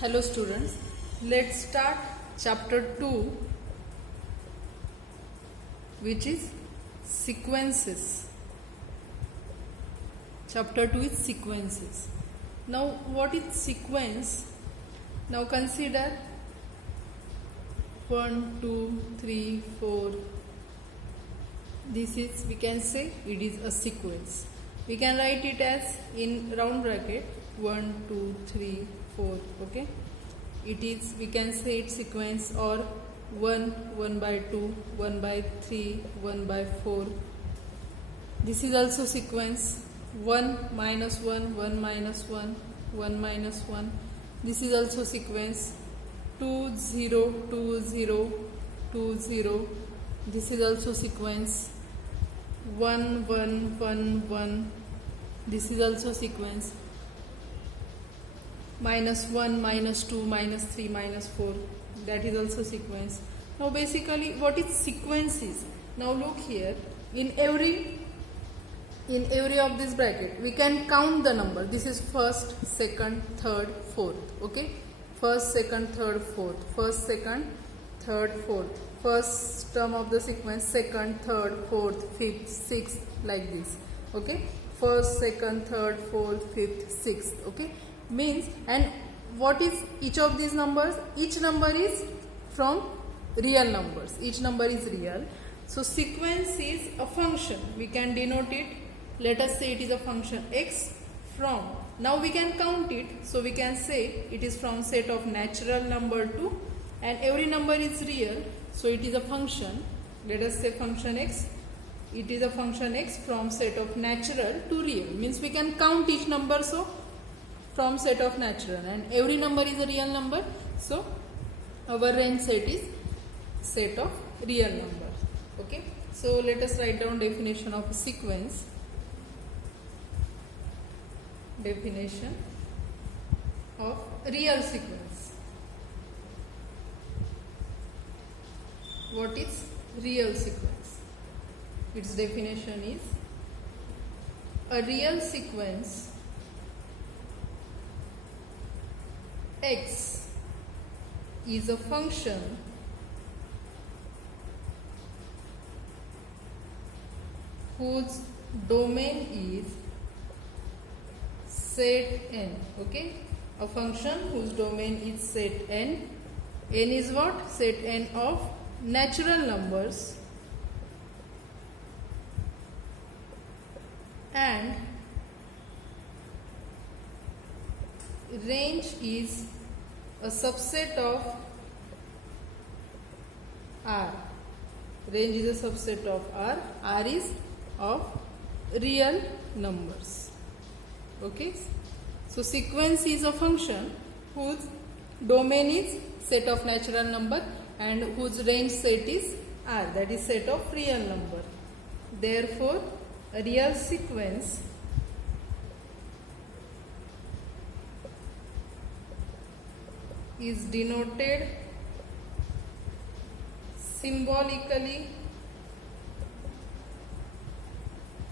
Hello students, let's start chapter 2, which is sequences. Chapter 2 is sequences. Now what is sequence? Now consider 1, 2, 3, 4. This is, we can say it is a sequence. We can write it as in round bracket 1, 2, 3, 4. Okay, it is, we can say it sequence, or 1 by 2, 1 by 3, 1 by 4. This is also sequence. 1 minus 1, 1 minus 1, 1 minus 1. This is also sequence. 2 0 2 0 2 0. This is also sequence. 1 1 1 1. This is also sequence. Minus 1, minus 2, minus 3, minus 4. That is also sequence. Now basically what is sequence is? Now look here. In every of this bracket we can count the number. This is first, second, third, fourth. Okay, first, second, third, fourth. First, second, third, fourth. First term of the sequence, second, third, fourth, fifth, sixth, like this. Okay, first, second, third, fourth, fifth, sixth. Okay, means, and what is each of these numbers? Each number is from real numbers. Each number is real. So sequence is a function. We can denote it. Let us say it is a function x from. Now we can count it. So we can say it is from set of natural number to, and every number is real. So it is a function. Let us say function x. It is a function x from set of natural to real. Means we can count each number. So from set of natural, and every number is a real number. So our range set is set of real numbers. Okay. So let us write down definition of sequence. Definition of real sequence. What is real sequence? Its definition is: a real sequence x is a function whose domain is set n. Okay, a function whose domain is set n. N is what? Set n of natural numbers, and range is a subset of R. Range is a subset of R. R is of real numbers. Okay. So sequence is a function whose domain is set of natural number and whose range set is R. That is set of real number. Therefore, a real sequence is denoted symbolically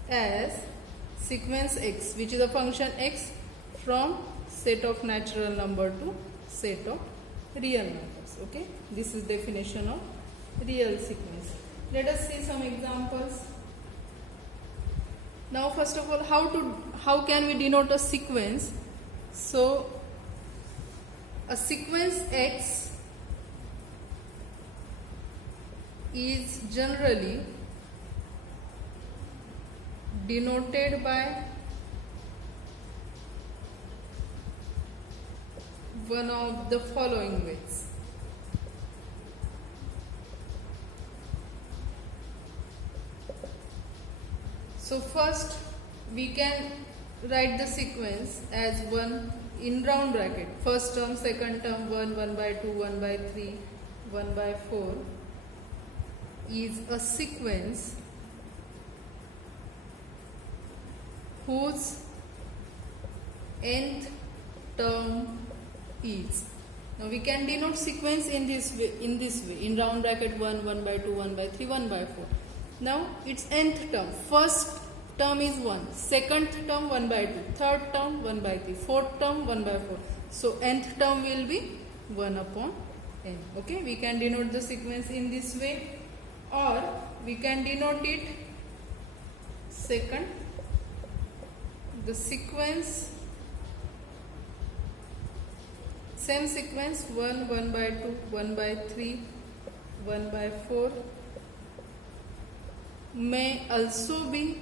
as sequence x, which is a function x from set of natural number to set of real numbers. Okay, this is definition of real sequence. Let us see some examples. Now first of all, how can we denote a sequence? So a sequence x is generally denoted by one of the following ways. So first we can write the sequence as 1 in round bracket. First term, second term, 1, 1 by 2, 1 by 3, 1 by 4 is a sequence whose nth term is. Now we can denote sequence in this way, in round bracket 1, 1 by 2, 1 by 3, 1 by 4. Now its nth term. First term is 1, second term 1 by 2, third term 1 by 3, fourth term 1 by 4. So nth term will be 1 upon n. Okay, we can denote the sequence in this way, or we can denote it second, the sequence, same sequence 1, 1 by 2, 1 by 3, 1 by 4 may also be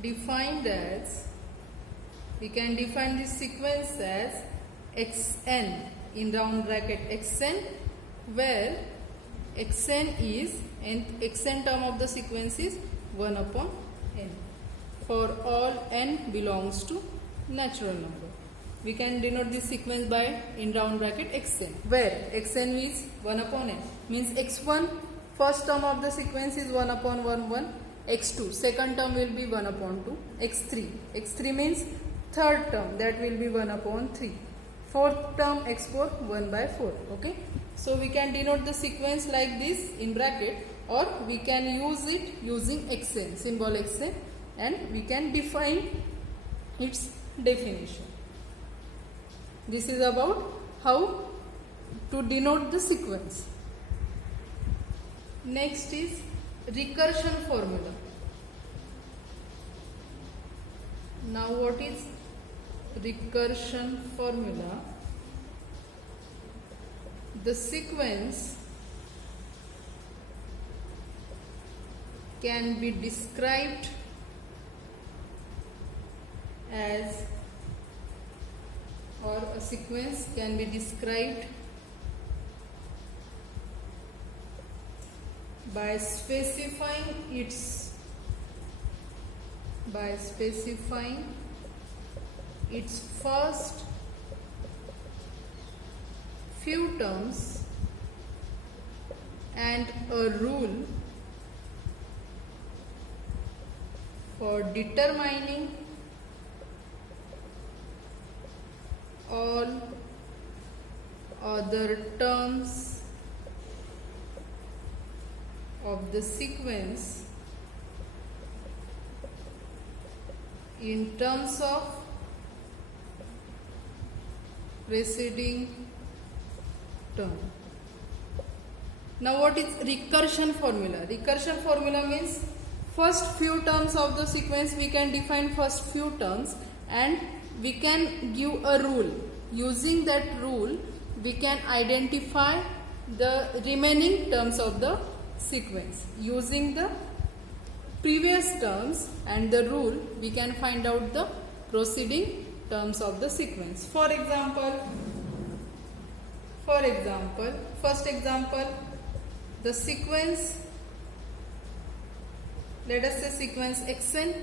defined as, we can define this sequence as xn in round bracket xn, where xn is, and xn term of the sequence is 1 upon n for all n belongs to natural number. We can denote this sequence by in round bracket xn, where xn is 1 upon n, means x1 first term of the sequence is 1 upon 1 1, x2 second term will be 1 upon 2, x3 means third term, that will be 1 upon 3, fourth term x4 1 by 4. Okay, so we can denote the sequence like this in bracket, or we can use it using xn, symbol xn, and we can define its definition. This is about how to denote the sequence. Next is recursion formula. Now what is recursion formula? The sequence can be described as, or a sequence can be described by specifying its first few terms and a rule for determining all other terms of the sequence in terms of preceding term. Now what is recursion formula? Recursion formula means first few terms of the sequence, we can define first few terms and we can give a rule. Using that rule, we can identify the remaining terms of the sequence. Using the previous terms and the rule, we can find out the proceeding terms of the sequence. For example, first example, the sequence, let us say sequence xn,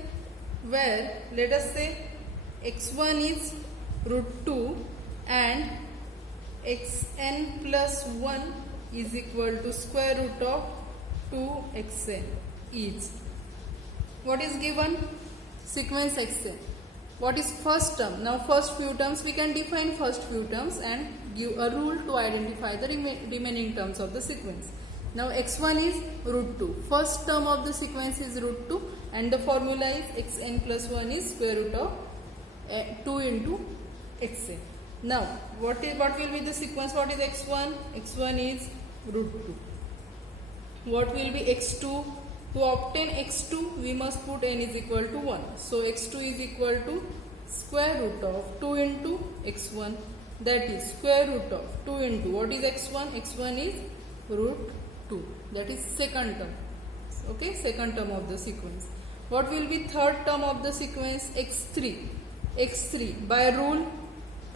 where let us say x1 is root 2 and xn plus 1 is equal to square root of 2xn each. What is given? Sequence xn. What is first term? Now first few terms, we can define first few terms and give a rule to identify the remaining terms of the sequence. Now x1 is root 2. First term of the sequence is root 2 and the formula is xn plus 1 is square root of 2 into xn. Now what will be the sequence? What is x1? x1 is root 2. What will be x2? To obtain x2, we must put n is equal to 1. So x2 is equal to square root of 2 into x1, that is square root of 2 into, what is x1? x1 is root 2, that is second term. Okay, second term of the sequence. What will be third term of the sequence? x3. By rule,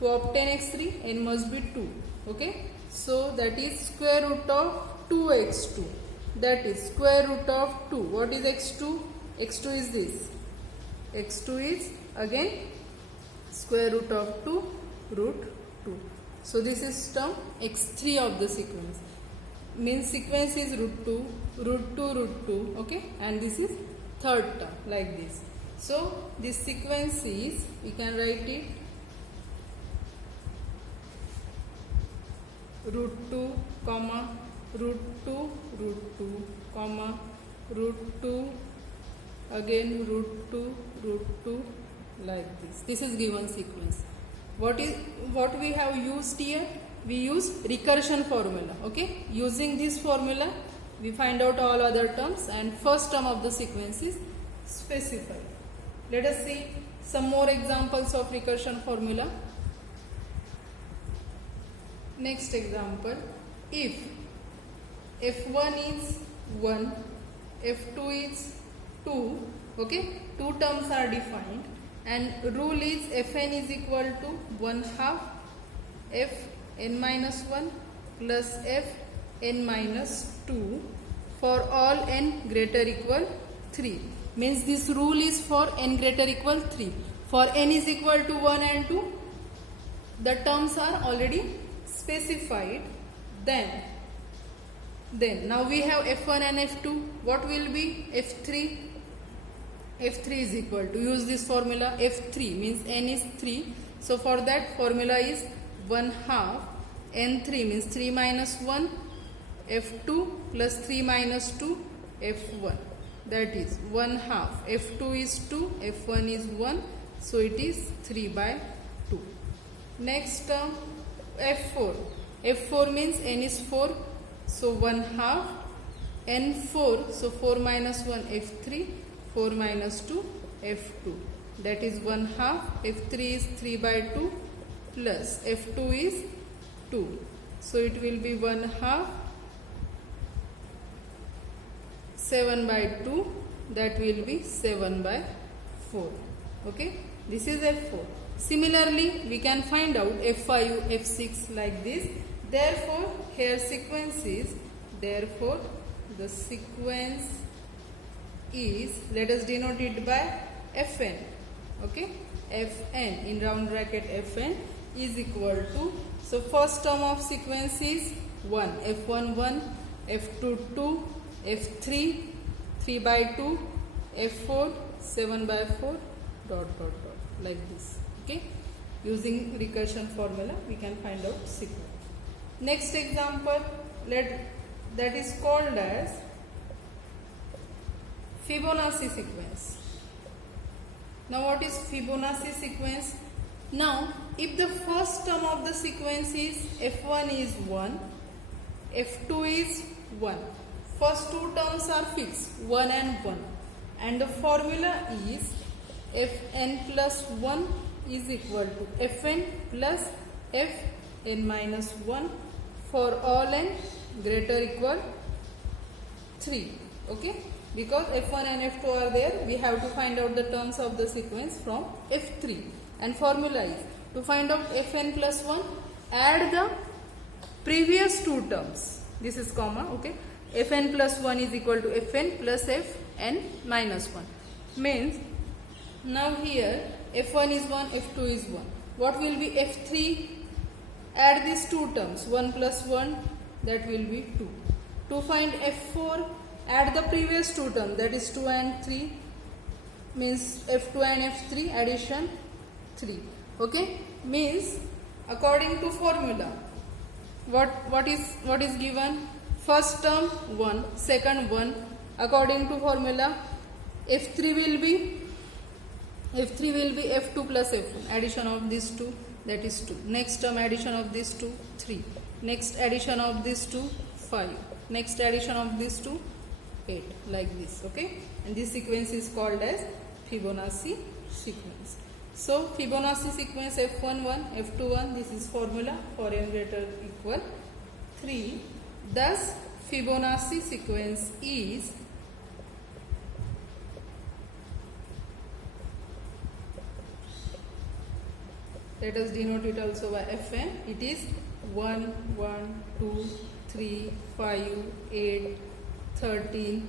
to obtain x3, n must be 2. Okay, so that is square root of 2x2, that is square root of 2. What is x2? x2 is this. x2 is again square root of 2 root 2. So this is term x3 of the sequence. Means sequence is root 2, root 2, root 2. Okay, and this is third term like this. So this sequence is, we can write it root 2, comma, root 2, root 2, comma, root 2, again root 2, like this. This is given sequence. what we have used here? We use recursion formula. Okay, using this formula we find out all other terms and first term of the sequence is specified. Let us see some more examples of recursion formula. Next example, if f1 is 1, f2 is 2, okay, two terms are defined and rule is fn is equal to 1/2 fn minus 1 plus fn minus 2 for all n greater equal 3. Means this rule is for n greater equal 3. For n is equal to 1 and 2, the terms are already specified. Then now we have f1 and f2. What will be f3? f3 is equal to, use this formula, f3 means n is 3. So for that formula is 1/2 n3 means 3 minus 1 f2 plus 3 minus 2 f1. That is 1/2. f2 is 2, f1 is 1. So it is 3/2. Next term f4. f4 means n is 4. So 1/2 n4. So 4 minus 1 f3. 4 minus 2 f2. That is 1/2. f3 is 3/2 plus f2 is 2. So it will be 1/2 7/2. That will be 7/4. Okay, this is f4. Similarly, we can find out f5, f6 like this. Therefore, here sequence is, therefore the sequence is, let us denote it by fn. Okay, fn in round bracket fn is equal to, so first term of sequence is 1, f1 1, f2 2, f3 3/2, f4 7/4 ... like this. Okay, using recursion formula we can find out sequence. Next example, that is called as Fibonacci sequence. Now what is Fibonacci sequence? Now if the first term of the sequence is f1 is 1, f2 is 1, first two terms are fixed, 1 and 1, and the formula is fn plus 1 is equal to fn plus fn minus 1 for all n greater equal 3. Okay, because f1 and f2 are there, we have to find out the terms of the sequence from f3, and formula is to find out fn plus 1, add the previous two terms. This is comma. Okay, fn plus 1 is equal to fn plus fn minus 1. Means now here f1 is 1, f2 is 1. What will be f3? Add these two terms, 1 plus 1, that will be 2. To find f4, add the previous two terms, that is 2 and 3, means f2 and f3 addition 3. Okay, means according to formula, what is given? First term 1, second 1. According to formula, f3 will be f2 plus f1, addition of these two, that is 2. Next term addition of these two, 3. Next addition of these two, 5. Next addition of these two, 8, like this. Okay, and this sequence is called as Fibonacci sequence. So Fibonacci sequence f1 1, f2 1, this is formula for n greater equal 3. Thus Fibonacci sequence is let us denote it also by fn. It is 1 1 2 3 5 8 13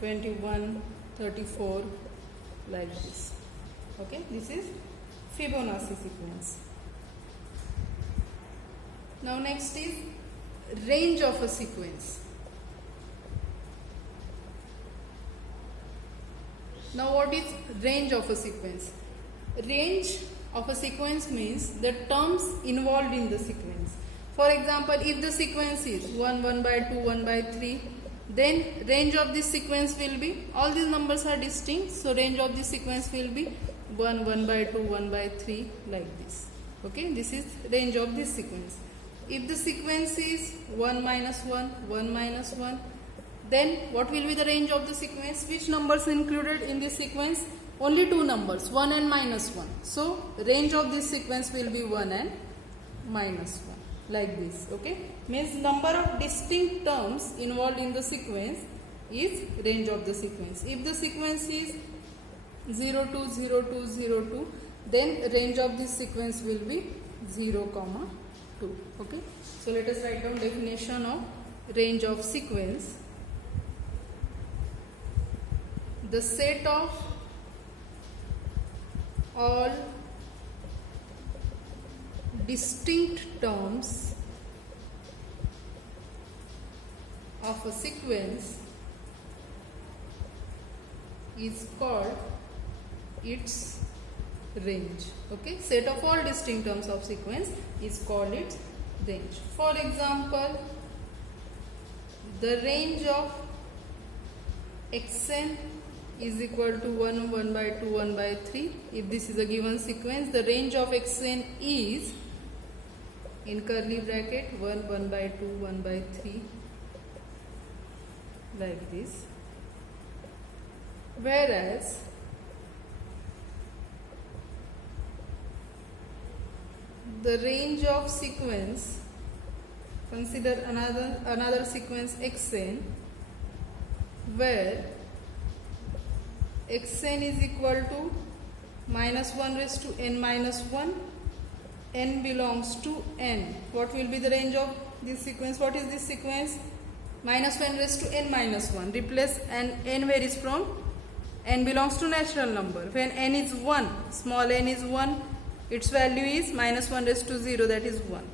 21 34, like this. Okay, this is Fibonacci sequence. Now next is range of a sequence. Now what is range of a sequence? Range of a sequence means the terms involved in the sequence. For example, if the sequence is 1 1/2 1/3, then range of this sequence will be, all these numbers are distinct, so range of this sequence will be 1 1/2 1/3, like this. Okay, this is range of this sequence. If the sequence is 1 minus 1, 1 minus 1, then what will be the range of the sequence? Which numbers included in this sequence? Only two numbers, 1 and minus 1. So, range of this sequence will be 1 and minus 1, like this. Okay, means number of distinct terms involved in the sequence is range of the sequence. If the sequence is 0 2 0 2 0 2, then range of this sequence will be 0 comma 2. Okay, so let us write down definition of range of sequence. The set of all distinct terms of a sequence is called its range. Okay, set of all distinct terms of sequence is called its range. For example, the range of xn is equal to 1 1 by 2 1 by 3. If this is a given sequence, the range of xn is in curly bracket 1 1 by 2 1 by 3, like this. Whereas the range of sequence, consider another sequence xn, where xn is equal to minus 1 raised to n minus 1, n belongs to n. What will be the range of this sequence? What is this sequence? Minus 1 raised to n minus 1. Replace n varies from n belongs to natural number. When n is 1, small n is 1, its value is minus 1 raised to 0, that is 1.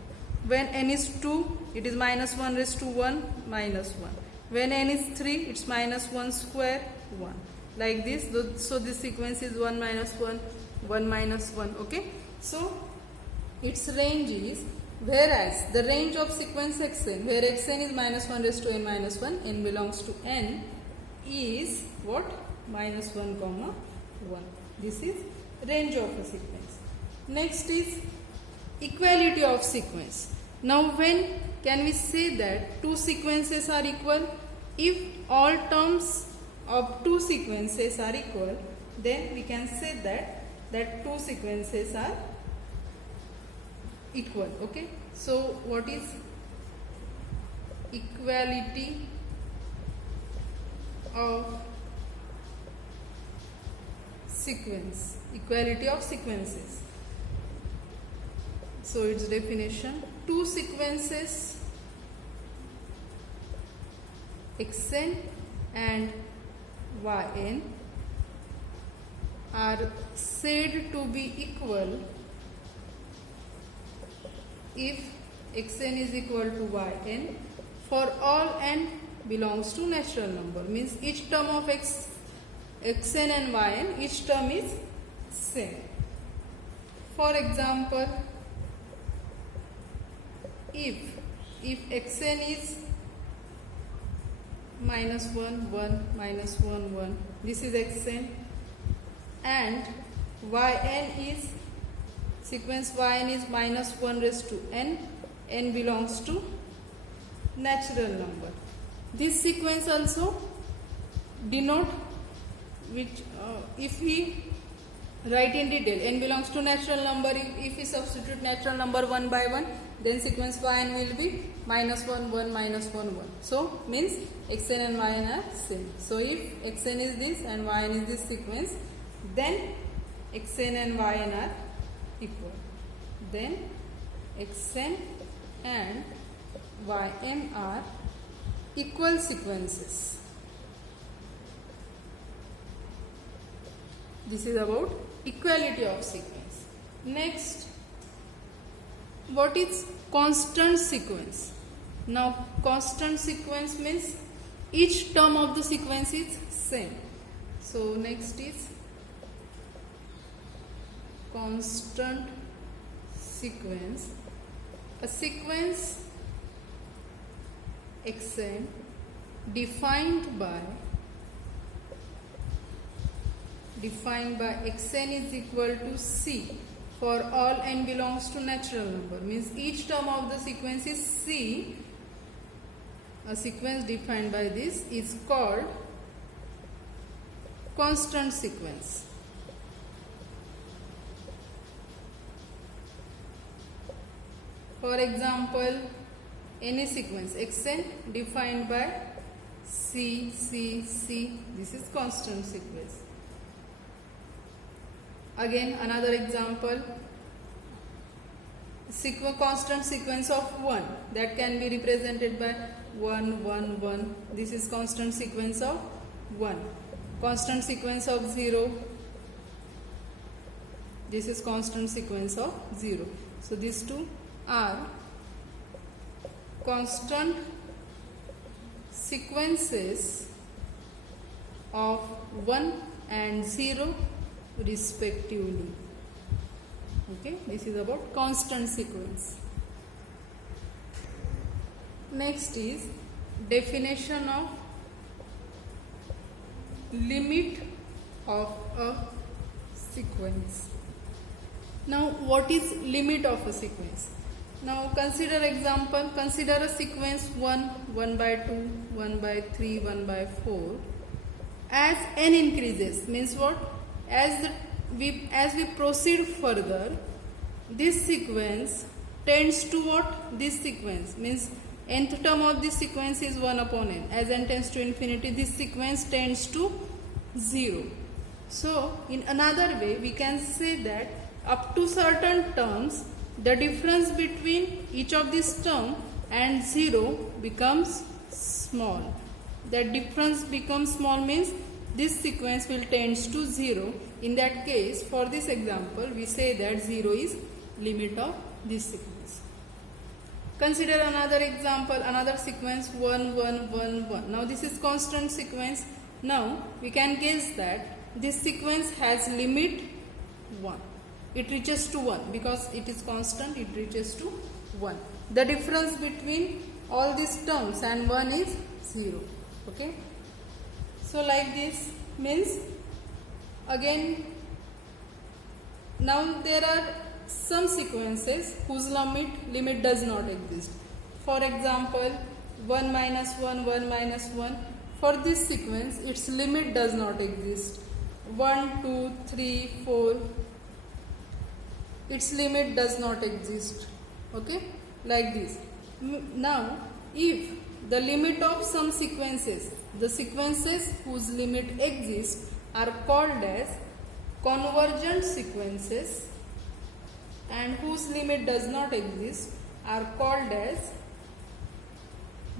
When n is 2, it is minus 1 raised to 1, minus 1. When n is 3, it's minus 1 square, 1. Like this. So this sequence is 1 minus 1, 1 minus 1. Okay. So its range is, whereas the range of sequence xn, where xn is minus 1 raised to n minus 1, n belongs to n, is what? Minus 1 comma 1. This is range of a sequence. Next is equality of sequence. Now when can we say that two sequences are equal? If all terms of two sequences are equal, then we can say that two sequences are equal. Okay, so what is equality of sequence? Equality of sequences. So its definition: two sequences xn and yn are said to be equal if xn is equal to yn for all n belongs to natural number. Means each term of xn and yn, each term is same. For example, if xn is minus 1 1 minus 1 1, this is xn, and yn is, sequence yn is minus 1 raised to n, n belongs to natural number. This sequence also denote which, if we write in detail, n belongs to natural number. If we substitute natural number 1 by 1, then sequence yn will be minus 1 1 minus 1 1. So means xn and yn are same. So if xn is this and yn is this sequence, then xn and yn are equal. Then xn and yn are equal sequences. This is about equality of sequence. Next, what is constant sequence? Now constant sequence means each term of the sequence is same. So next is constant sequence. A sequence xn defined by xn is equal to c for all n belongs to natural number, means each term of the sequence is C. A sequence defined by this is called constant sequence. For example, any sequence xn defined by C, C, C, this is constant sequence. Again, another example, constant sequence of 1 that can be represented by 1, 1, 1. This is constant sequence of 1. Constant sequence of 0. This is constant sequence of 0. So these two are constant sequences of 1 and 0 respectively. Okay, this is about constant sequence. Next is definition of limit of a sequence. Now, what is limit of a sequence? Now, consider example, consider a sequence 1, 1 by 2, 1 by 3, 1 by 4. As n increases, means what? As we proceed further, this sequence tends to what? This sequence means nth term of this sequence is 1 upon n. As n tends to infinity, this sequence tends to 0. So, in another way, we can say that up to certain terms, the difference between each of these terms and 0 becomes small. That difference becomes small means this sequence will tend to 0. In that case, for this example, we say that 0 is limit of this sequence. Consider another example, another sequence 1, 1, 1, 1. Now this is constant sequence. Now we can guess that this sequence has limit 1. It reaches to 1 because it is constant, it reaches to 1. The difference between all these terms and 1 is 0. Okay. So like this means again, now there are some sequences whose limit does not exist. For example, 1 minus 1, 1 minus 1. For this sequence, its limit does not exist. 1, 2, 3, 4. Its limit does not exist. Okay, like this. Now, if the limit of some sequences, the sequences whose limit exists, are called as convergent sequences, and whose limit does not exist are called as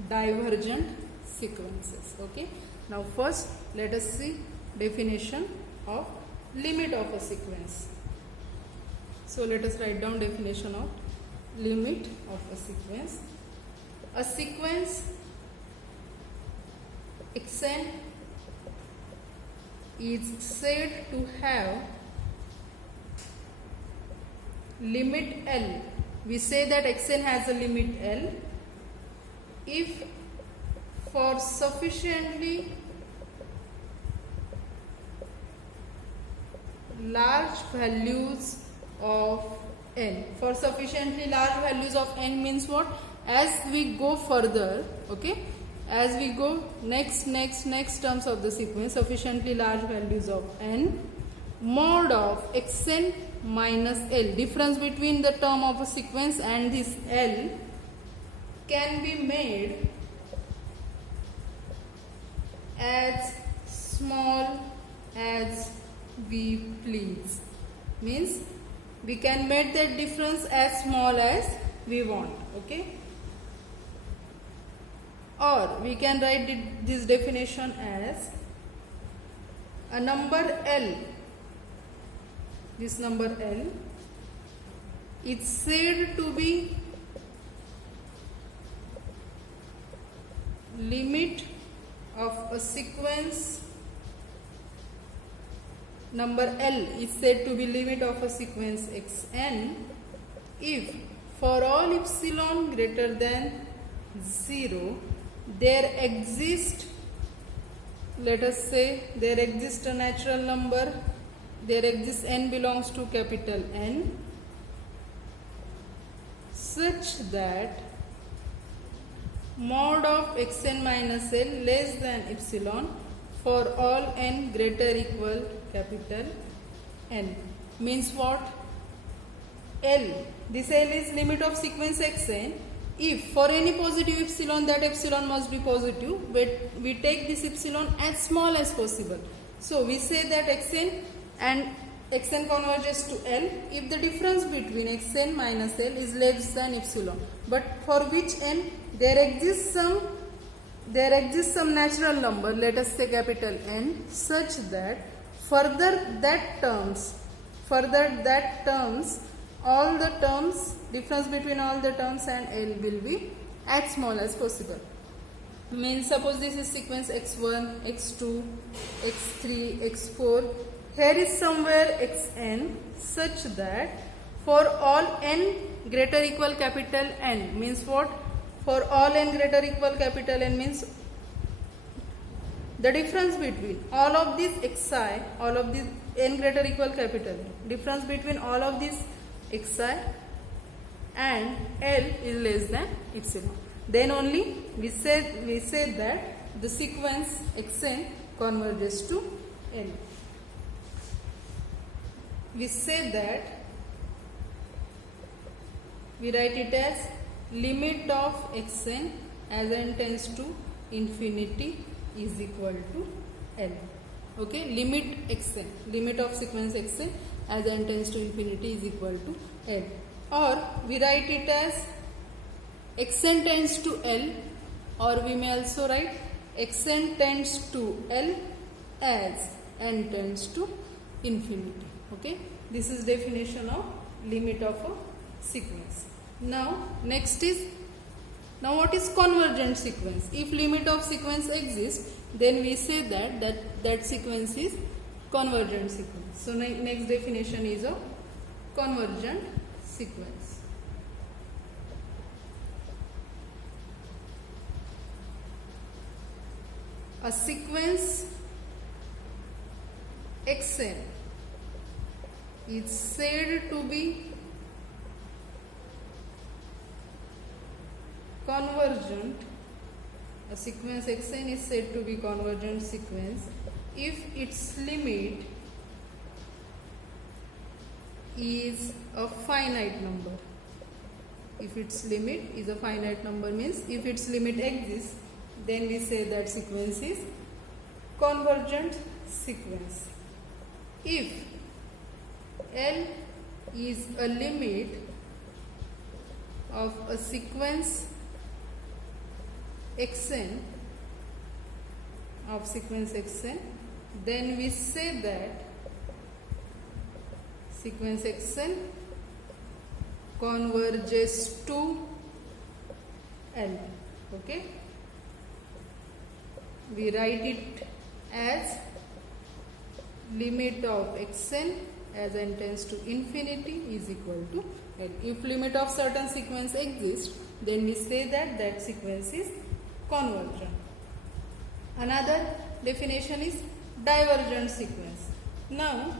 divergent sequences. Okay. Now first let us see definition of limit of a sequence. So let us write down definition of limit of a sequence. A sequence xn is said to have limit L. We say that xn has a limit L if for sufficiently large values of n. For sufficiently large values of n means what? As we go further, okay, as we go next terms of the sequence, sufficiently large values of n, mod of xn minus L, difference between the term of a sequence and this L, can be made as small as we please. Means we can make that difference as small as we want. Okay. Or we can write this definition as a number L. This number L is said to be limit of a sequence. Number L is said to be limit of a sequence xn if for all epsilon greater than 0 there exists, let us say there exists a natural number, there exists n belongs to capital N, such that mod of xn minus L less than epsilon for all n greater equal capital N. Means what? L. This L is limit of sequence xn. If for any positive epsilon, that epsilon must be positive, but we take this epsilon as small as possible. So we say that xn and xn converges to L if the difference between xn minus L is less than epsilon, but for which n there exists some natural number, let us say capital N, such that further that terms all the terms, difference between all the terms and L will be as small as possible. Means suppose this is sequence x1, x2, x3, x4. Here is somewhere xn such that for all n greater equal capital N. Means what? For all n greater equal capital N means the difference between all of these xi, all of these n greater equal capital N, difference between all of these xi and L is less than epsilon. Then only we said that the sequence xn converges to L. We say that we write it as limit of xn as n tends to infinity is equal to L. Okay, limit xn, limit of sequence xn as n tends to infinity is equal to L. Or we write it as xn tends to L, or we may also write xn tends to L as n tends to infinity. Okay, this is definition of limit of a sequence. Now what is convergent sequence? If limit of sequence exists, then we say that sequence is convergent sequence. So next definition is a convergent sequence. A sequence xn is said to be convergent. A sequence xn is said to be convergent sequence if its limit is a finite number. If its limit is a finite number means if its limit exists, then we say that sequence is convergent sequence. If L is a limit of a sequence xn, then we say that sequence xn converges to L. Okay, we write it as limit of xn as n tends to infinity is equal to L. If limit of certain sequence exists, then we say that sequence is convergent. Another definition is divergent sequence. Now,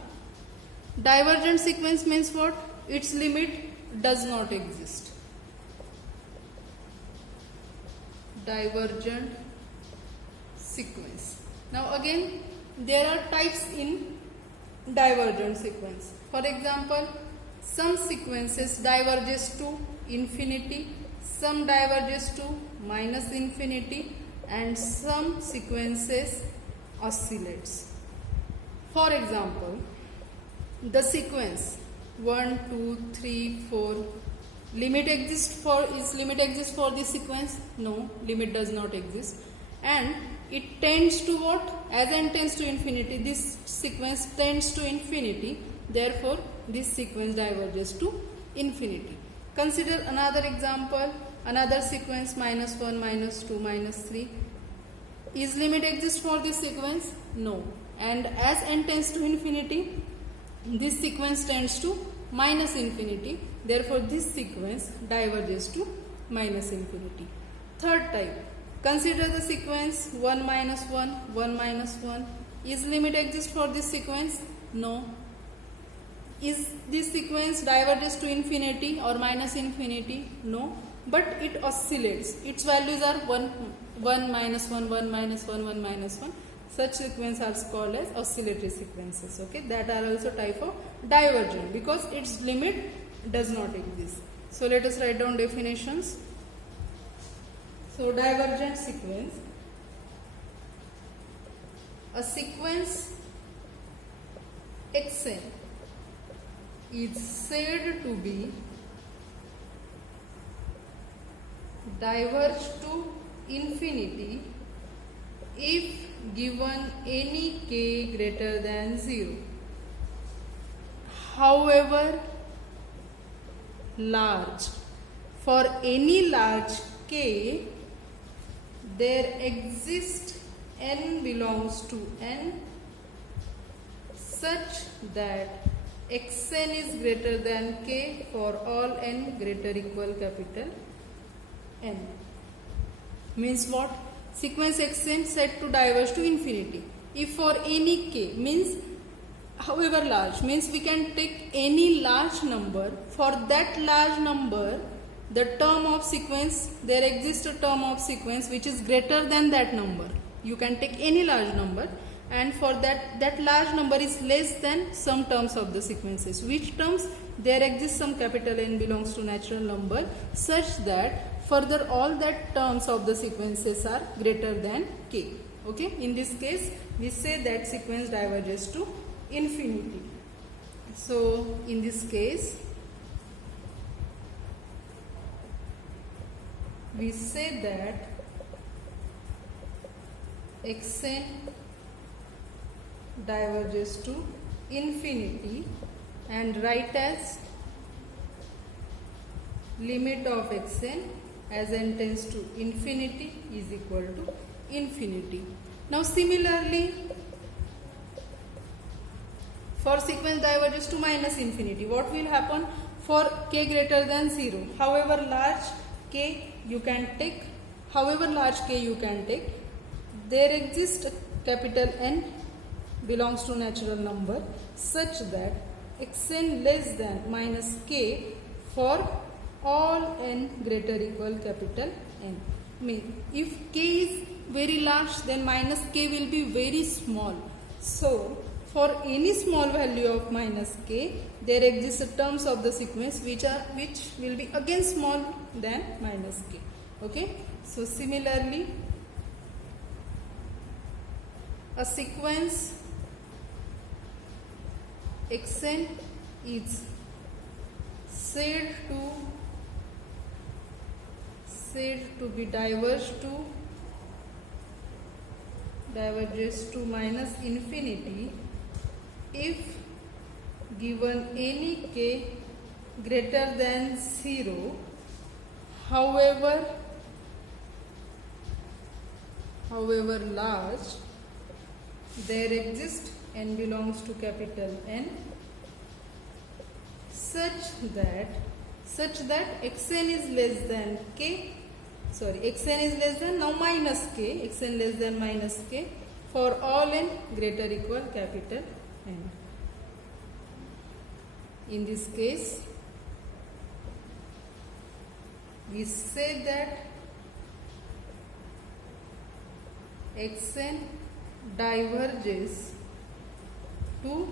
divergent sequence means what? Its limit does not exist. Divergent sequence. Now again, there are types in divergent sequence. For example, some sequences diverges to infinity, some diverges to minus infinity, and some sequences oscillates. For example, the sequence 1, 2, 3, 4, limit exists for this sequence? No, limit does not exist. And it tends to what? As n tends to infinity, this sequence tends to infinity. Therefore, this sequence diverges to infinity. Consider another example, another sequence minus 1, minus 2, minus 3. Is limit exist for this sequence? No. And as n tends to infinity, this sequence tends to minus infinity. Therefore, this sequence diverges to minus infinity. Third type. Consider the sequence 1 minus 1, 1 minus 1. Is limit exist for this sequence? No. Is this sequence diverges to infinity or minus infinity? No, but it oscillates. Its values are 1, 1, minus 1, 1, minus 1, 1, minus 1. Such sequences are called as oscillatory sequences. Okay, that are also type of divergent because its limit does not exist. So let us write down definitions. So divergent sequence. A sequence xn is said to be diverge to infinity if given any k greater than 0. However large, for any large k, there exists n belongs to n such that xn is greater than k for all n greater equal capital N. Means what? Sequence xn set to diverge to infinity. If for any k means however large, means we can take any large number. For that large number, the term of sequence, there exists a term of sequence which is greater than that number. You can take any large number, and for that large number is less than some terms of the sequences. Which terms? There exists some capital N belongs to natural number such that further all that terms of the sequences are greater than k. Okay, in this case we say that sequence diverges to infinity. So in this case we say that xn diverges to infinity and write as limit of xn as n tends to infinity is equal to infinity. Now similarly, for sequence diverges to minus infinity, what will happen? For k greater than 0, however large k you can take, there exists capital N belongs to natural number such that xn less than minus k for all n greater equal capital N. Mean if k is very large, then minus k will be very small. So for any small value of minus k, there exists terms of the sequence which will be again small than minus k. Okay. So similarly, a sequence xn is said to be diverges to minus infinity if given any k greater than 0, however large, there exists n belongs to capital N such that xn is less than minus k for all n greater equal capital N. In this case, we say that xn diverges to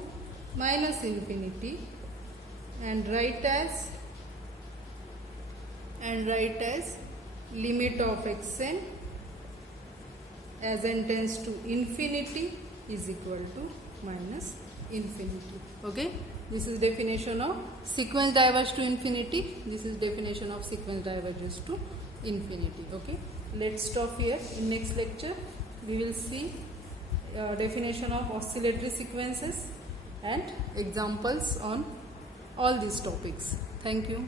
minus infinity and write as limit of xn as n tends to infinity is equal to minus infinity. Okay, this is definition of sequence diverges to infinity. This is definition of sequence diverges to infinity. Okay, let's stop here. In next lecture we will see definition of oscillatory sequences and examples on all these topics. Thank you.